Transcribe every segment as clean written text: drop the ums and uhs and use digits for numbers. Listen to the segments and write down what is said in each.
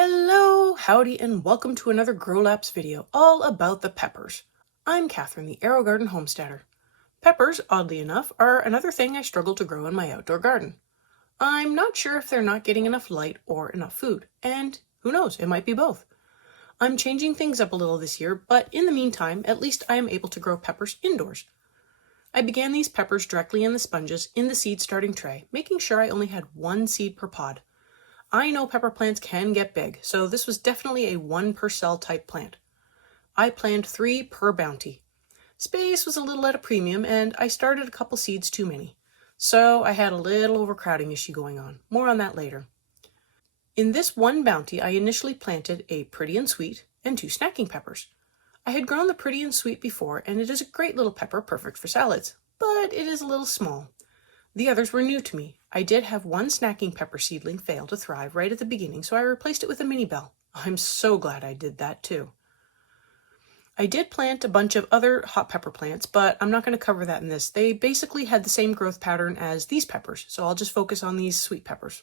Hello, howdy, and welcome to another Grow Lapse video all about the peppers. I'm Catherine, the Aerogarden Homesteader. Peppers, oddly enough, are another thing I struggle to grow in my outdoor garden. I'm not sure if they're not getting enough light or enough food, and who knows, it might be both. I'm changing things up a little this year, but in the meantime, at least I am able to grow peppers indoors. I began these peppers directly in the sponges in the seed starting tray, making sure I only had one seed per pod. I know pepper plants can get big, so this was definitely a 1 per cell type plant. I planned 3 per bounty. Space was a little at a premium, and I started a couple seeds too many. So I had a little overcrowding issue going on. More on that later. In this one bounty, I initially planted a pretty and sweet and 2 snacking peppers. I had grown the pretty and sweet before, and it is a great little pepper perfect for salads, but it is a little small. The others were new to me. I did have one snacking pepper seedling fail to thrive right at the beginning, so I replaced it with a mini bell. I'm so glad I did that too. I did plant a bunch of other hot pepper plants, but I'm not going to cover that in this. They basically had the same growth pattern as these peppers, so I'll just focus on these sweet peppers.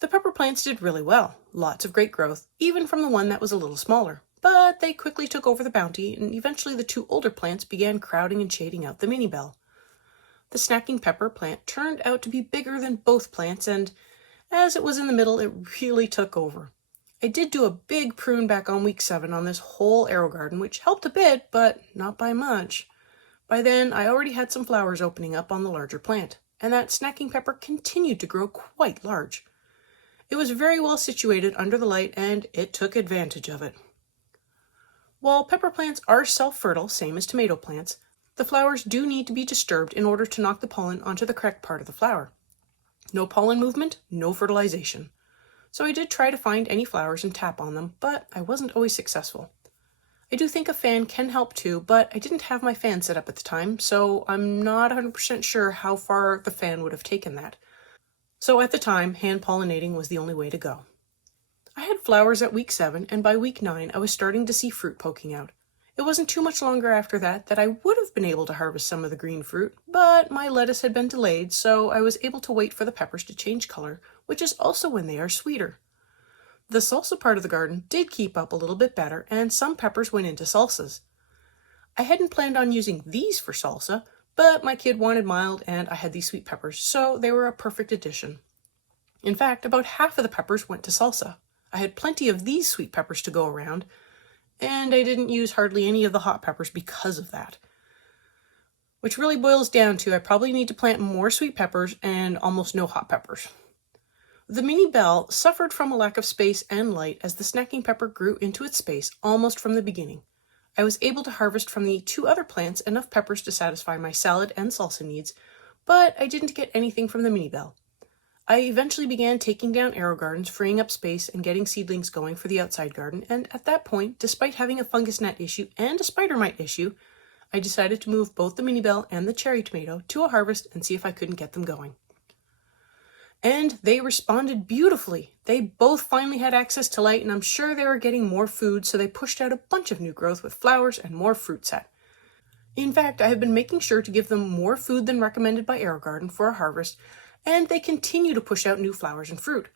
The pepper plants did really well. Lots of great growth, even from the one that was a little smaller. But they quickly took over the bounty, and eventually the 2 older plants began crowding and shading out the mini bell. The snacking pepper plant turned out to be bigger than both plants, and as it was in the middle, it really took over. I did do a big prune back on week 7 on this whole Aerogarden, which helped a bit, but not by much. By then, I already had some flowers opening up on the larger plant, and that snacking pepper continued to grow quite large. It was very well situated under the light, and it took advantage of it. While pepper plants are self-fertile, same as tomato plants, the flowers do need to be disturbed in order to knock the pollen onto the correct part of the flower. No pollen movement, no fertilization. So I did try to find any flowers and tap on them, but I wasn't always successful. I do think a fan can help too, but I didn't have my fan set up at the time, so I'm not 100% sure how far the fan would have taken that. So at the time, hand pollinating was the only way to go. I had flowers at week 7, and by week 9 I was starting to see fruit poking out. It wasn't too much longer after that I would have been able to harvest some of the green fruit, but my lettuce had been delayed, so I was able to wait for the peppers to change color, which is also when they are sweeter. The salsa part of the garden did keep up a little bit better, and some peppers went into salsas. I hadn't planned on using these for salsa, but my kid wanted mild and I had these sweet peppers, so they were a perfect addition. In fact, about half of the peppers went to salsa. I had plenty of these sweet peppers to go around, and I didn't use hardly any of the hot peppers because of that. Which really boils down to I probably need to plant more sweet peppers and almost no hot peppers. The mini bell suffered from a lack of space and light as the snacking pepper grew into its space almost from the beginning. I was able to harvest from the 2 other plants enough peppers to satisfy my salad and salsa needs, but I didn't get anything from the mini bell. I eventually began taking down Aerogardens, freeing up space and getting seedlings going for the outside garden, and at that point, despite having a fungus gnat issue and a spider mite issue, I decided to move both the mini bell and the cherry tomato to a harvest and see if I couldn't get them going. And they responded beautifully. They both finally had access to light, and I'm sure they were getting more food, so they pushed out a bunch of new growth with flowers and more fruit set. In fact, I have been making sure to give them more food than recommended by Aerogarden for a harvest, and they continue to push out new flowers and fruit.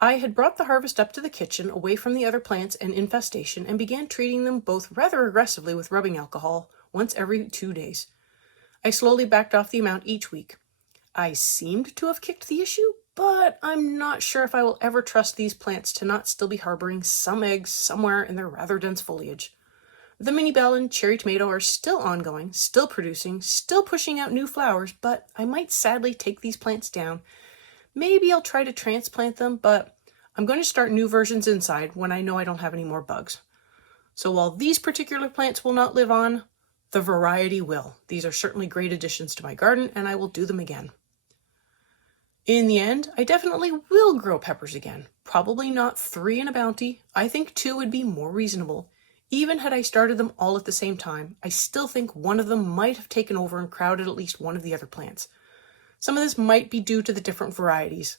I had brought the harvest up to the kitchen away from the other plants and infestation and began treating them both rather aggressively with rubbing alcohol once every 2 days. I slowly backed off the amount each week. I seemed to have kicked the issue, but I'm not sure if I will ever trust these plants to not still be harboring some eggs somewhere in their rather dense foliage. The mini bell and cherry tomato are still ongoing, still producing, still pushing out new flowers, but I might sadly take these plants down. Maybe I'll try to transplant them, but I'm going to start new versions inside when I know I don't have any more bugs. So while these particular plants will not live on, the variety will. These are certainly great additions to my garden, and I will do them again. In the end, I definitely will grow peppers again. Probably not 3 in a bounty. I think 2 would be more reasonable. Even had I started them all at the same time, I still think one of them might have taken over and crowded at least one of the other plants. Some of this might be due to the different varieties.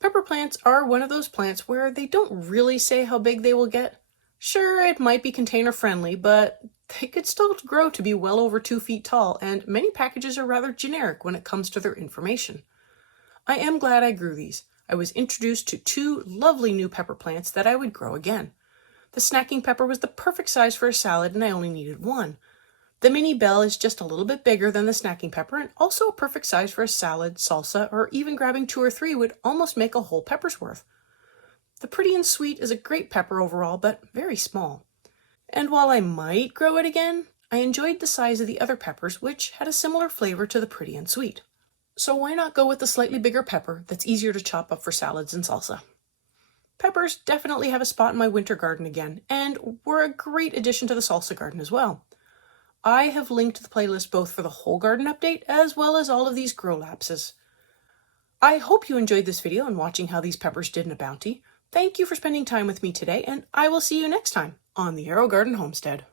Pepper plants are one of those plants where they don't really say how big they will get. Sure, it might be container friendly, but they could still grow to be well over 2 feet tall, and many packages are rather generic when it comes to their information. I am glad I grew these. I was introduced to 2 lovely new pepper plants that I would grow again. The snacking pepper was the perfect size for a salad, and I only needed 1. The mini bell is just a little bit bigger than the snacking pepper and also a perfect size for a salad, salsa, or even grabbing 2 or 3 would almost make a whole pepper's worth. The pretty and sweet is a great pepper overall, but very small. And while I might grow it again, I enjoyed the size of the other peppers, which had a similar flavor to the pretty and sweet. So why not go with the slightly bigger pepper that's easier to chop up for salads and salsa? Peppers definitely have a spot in my winter garden again, and were a great addition to the salsa garden as well. I have linked the playlist both for the whole garden update as well as all of these grow lapses. I hope you enjoyed this video and watching how these peppers did in a bounty. Thank you for spending time with me today, and I will see you next time on the Aerogarden Homestead.